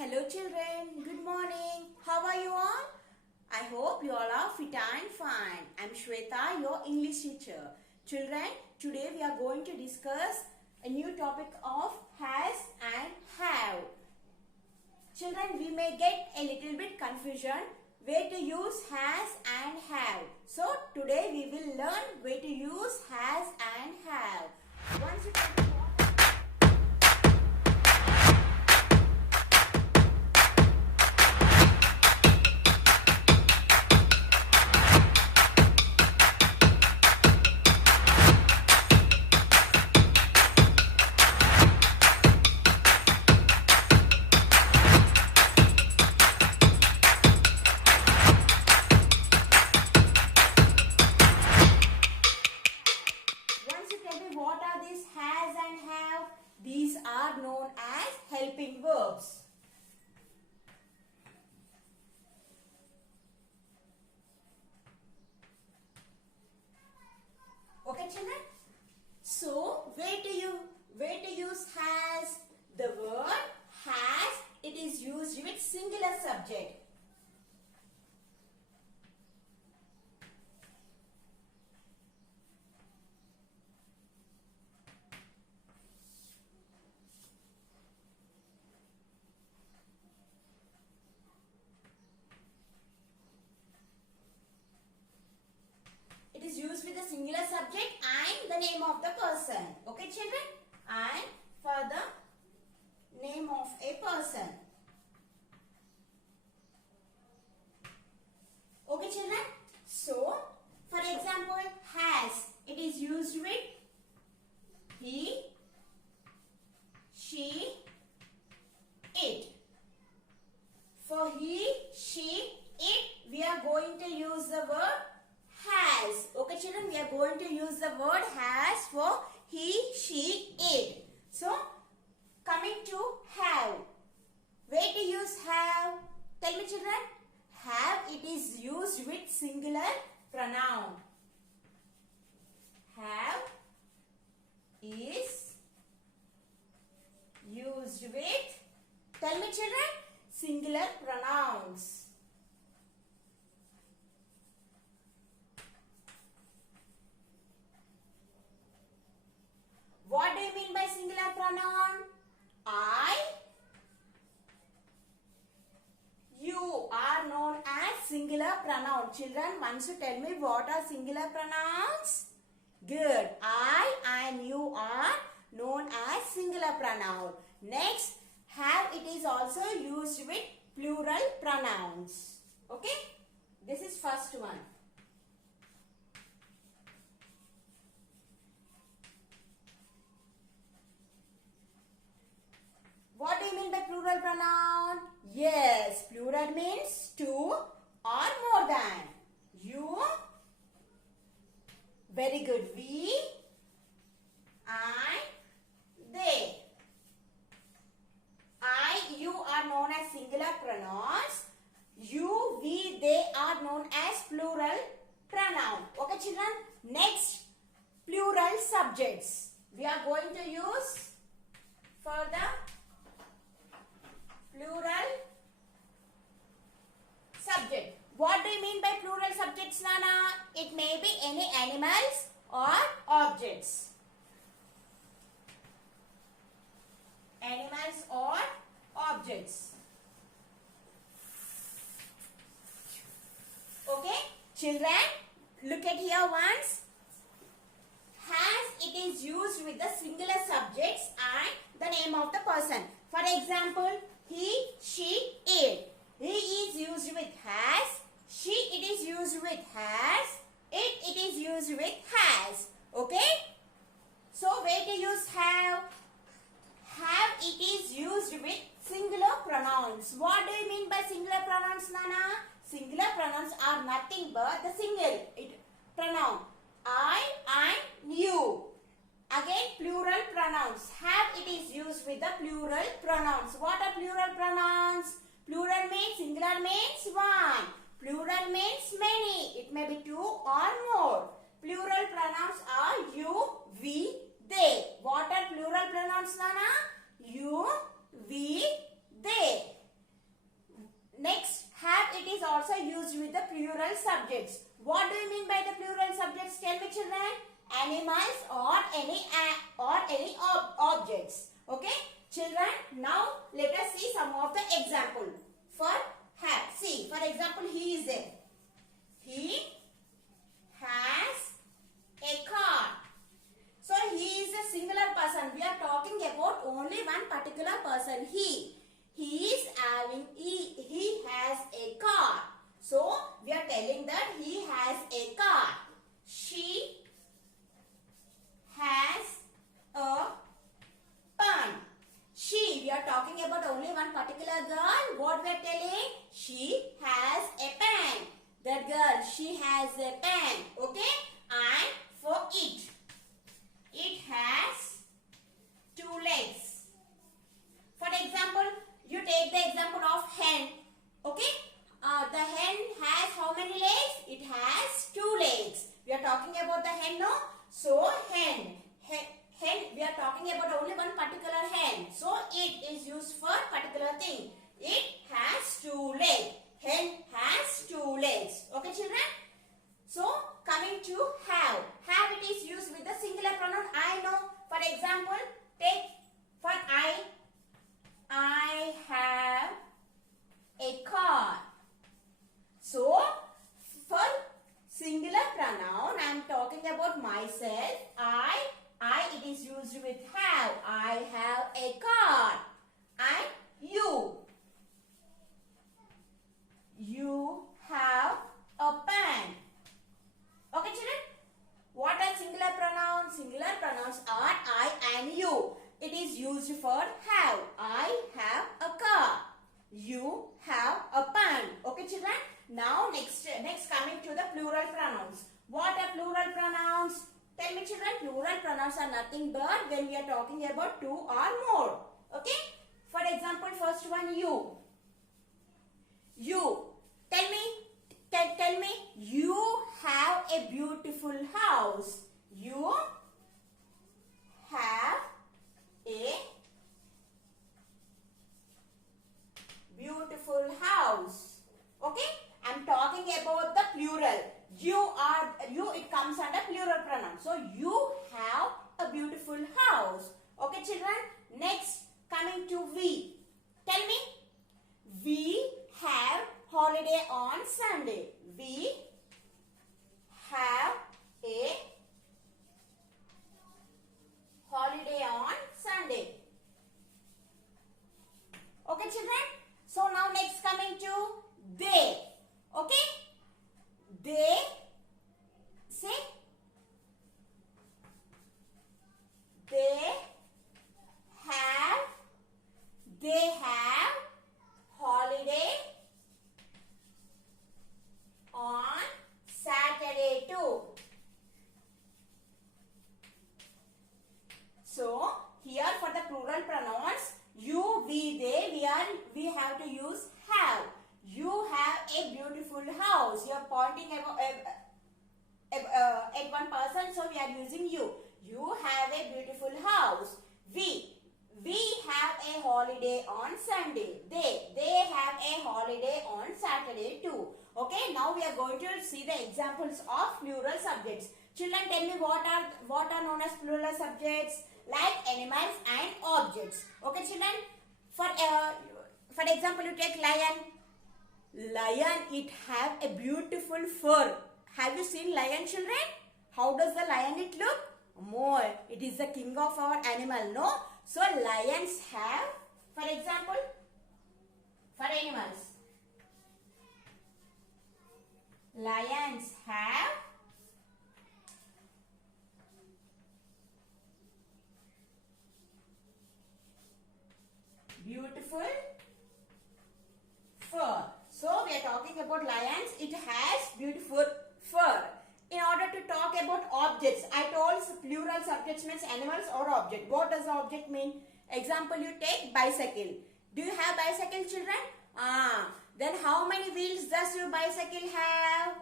Hello children, good morning. How are you all? I hope you all are fit and fine. I am Shweta, your English teacher. Children, today we are going to discuss a new topic of has and have. Children, we may get a little bit confusion where to use has and have. So today we will learn where to use has and have. Once you come to what are these has and have? These are known as helping verbs. Okay children? So where to use has? The word has, it is used with singular subject. It is used with the singular subject and the name of the person. Okay children? And for the name of a person. Okay children? So, for example, has, it is used with he, she, it. For he, she, it, we are going to use the word has. Okay children, we are going to use the word has for he, she, it. So, coming to have. Where to use have? Tell me children. Have, it is used with singular pronoun. Have is used with, tell me children, singular pronouns. What do you mean by singular pronoun? I, you are known as singular pronoun. Children, once you tell me what are singular pronouns? Good. I and you are known as singular pronoun. Next, have, it is also used with plural pronouns. Okay? This is first one. What do you mean by plural pronoun? Yes, plural means two or more than. You, very good, we, and they. I, you are known as singular pronouns. You, we, they are known as plural pronoun. Okay children? Next, plural subjects. We are going to use for the plural subject. What do you mean by plural subjects, Nana? It may be any animals or objects. Animals or objects. Okay? Children, look at here once. Has, it is used with the singular subjects and the name of the person. For example, he, she, it. He is used with has. She, it is used with has. It is used with has. Okay? So, where to use have? Have, it is used with singular pronouns. What do you mean by singular pronouns, Nana? Singular pronouns are nothing but the single pronoun. I and you. Again, plural pronouns. Have, it is used with the plural pronouns. What are plural pronouns? Plural means, singular means one. Plural means many. It may be two or more. Plural pronouns are you, we, they. What are plural pronouns, Nana? You, we, they. the plural subjects. What do you mean by the plural subjects? Tell me, children. Animals or any objects. Okay, children. Now let us see some of the example. For have. See, for example, he is there. He has a car. So he is a singular person. We are talking about only one particular person. He has a car. So we are telling that he has a car. She has a pen. We are talking about only one particular girl. What we are telling? She has a pen. That girl, she has a pen. Okay? And for it has 2 legs. For example, you take the example of hen. Okay? The hen has how many legs? It has 2 legs. We are talking about the hen, no? So, hen, we are talking about only one particular hen. So, it is used for particular thing. It has 2 legs. Hen has 2 legs. Okay, children? So, coming to have. Have, it is used with the singular pronoun I know. For example, take for I have a car. So, for singular pronoun, I am talking about myself. It is used with have. I have a car. And you have a pen. Okay, children? What are singular pronouns? Singular pronouns are I and you. It is used for have. I have a car. You have a pen. Okay, children? Now, next coming to the plural pronouns. What are plural pronouns? Tell me, children. Plural pronouns are nothing but when we are talking about 2 or more. Okay? For example, first one, you. You. Tell me, you have a beautiful house. You have a beautiful house. Okay? I am talking about the plural. You, it comes under plural pronoun. So, you have a beautiful house. Okay, children? Next, coming to we. Tell me, we have holiday on Sunday. We have a holiday on Sunday. Okay, children? So, now next coming to they. Okay? They say they have holiday on Saturday too. So here for the plural pronouns you, we, they, we have to use have. You have a beautiful house. You are pointing at one person, so we are using you. You have a beautiful house. We have a holiday on Sunday. They have a holiday on Saturday too. Okay, now we are going to see the examples of plural subjects. Children, tell me what are known as plural subjects? Like animals and objects. Okay, children. For example, you take lion. Lion, it have a beautiful fur. Have you seen lion, children? How does the lion it look? More. It is the king of our animal, no? So, lions have, for example, for animals. Lions have beautiful fur. So, we are talking about lions. It has beautiful fur. In order to talk about objects, I told plural subjects means animals or object. What does object mean? Example, you take bicycle. Do you have bicycle, children? Then how many wheels does your bicycle have?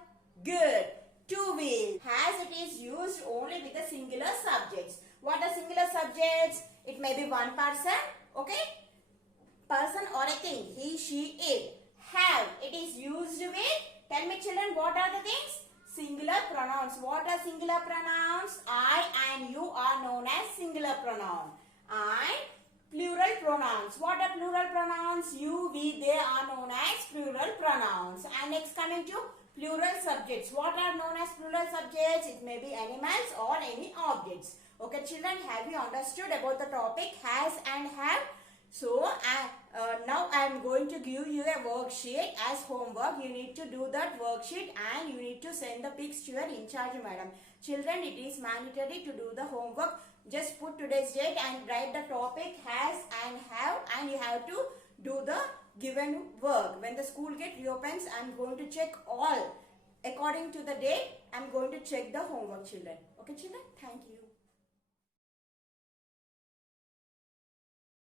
Good. 2 wheels. As it is used only with the singular subjects. What are singular subjects? It may be one person. Okay? Person or a thing. He, she, it. Have. It is used with Tell me children, what are the things? Singular pronouns. What are singular pronouns? I and you are known as singular pronoun. And plural pronouns. What are plural pronouns? You, we, they are known as plural pronouns. And next coming to plural subjects. What are known as plural subjects? It may be animals or any objects. Okay children, have you understood about the topic has and have? So now I am going to give you a worksheet as homework. You need to do that worksheet and you need to send the pics to your in charge madam. Children, it is mandatory to do the homework. Just put today's date and write the topic has and have, and you have to do the given work. When the school reopens, I am going to check all. According to the date, I am going to check the homework children. Okay children, thank you.